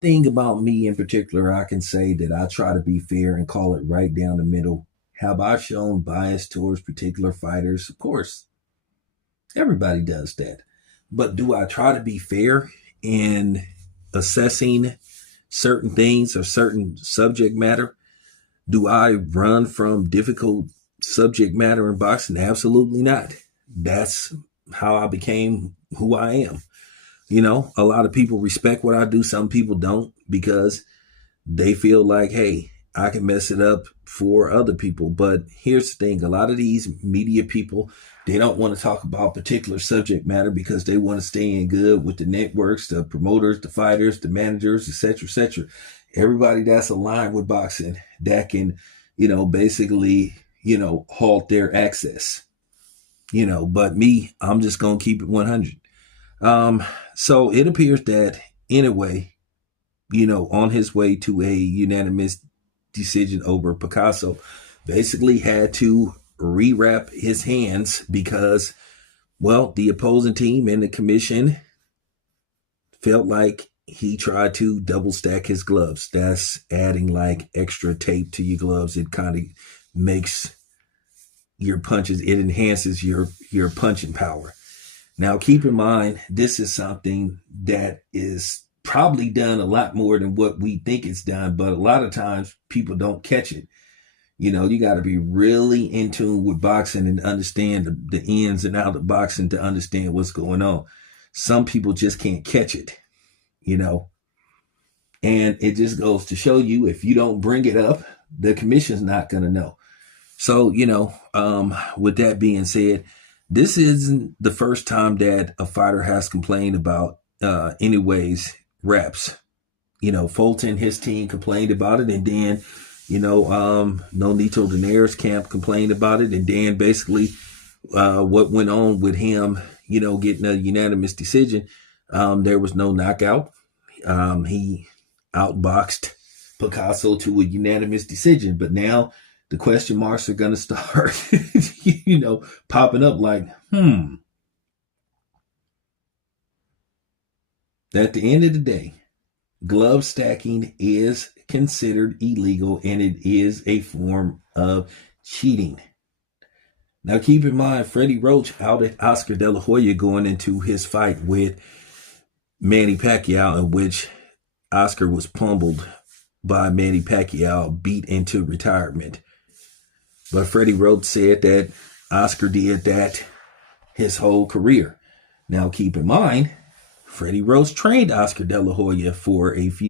Thing about me in particular, I can say that I try to be fair and call it right down the middle. Have I shown bias towards particular fighters? Of course, everybody does that. But do I try to be fair in assessing certain things or certain subject matter? Do I run from difficult subject matter in boxing? Absolutely not. That's how I became who I am. A lot of people respect what I do. Some people don't because they feel like, hey, I can mess it up for other people. But here's the thing, a lot of these media people, they don't want to talk about particular subject matter because they want to stay in good with the networks, the promoters, the fighters, the managers, etc., etc. Everybody that's aligned with boxing that can, basically, halt their access. But me, I'm just gonna keep it 100. So it appears that Inoue, on his way to a unanimous decision over Picasso, basically had to rewrap his hands because, well, the opposing team and the commission felt like he tried to double stack his gloves. That's adding like extra tape to your gloves. It kind of makes your punches, it enhances your punching power. Now, keep in mind, this is something that is probably done a lot more than what we think it's done, but a lot of times people don't catch it. You got to be really in tune with boxing and understand the ins and outs of boxing to understand what's going on. Some people just can't catch it, and it just goes to show you if you don't bring it up, the commission's not going to know. So, with that being said, this isn't the first time that a fighter has complained about Inoue's reps. Fulton, his team complained about it, and then, Nonito Donaires camp complained about it, and then basically what went on with him, getting a unanimous decision, there was no knockout. He outboxed Picasso to a unanimous decision, but now the question marks are going to start, popping up like, At the end of the day, glove stacking is considered illegal and it is a form of cheating. Now, keep in mind, Freddie Roach outed Oscar De La Hoya going into his fight with Manny Pacquiao, in which Oscar was pummeled by Manny Pacquiao, beat into retirement. But Freddie Roach said that Oscar did that his whole career. Now, keep in mind, Freddie Roach trained Oscar De La Hoya for a few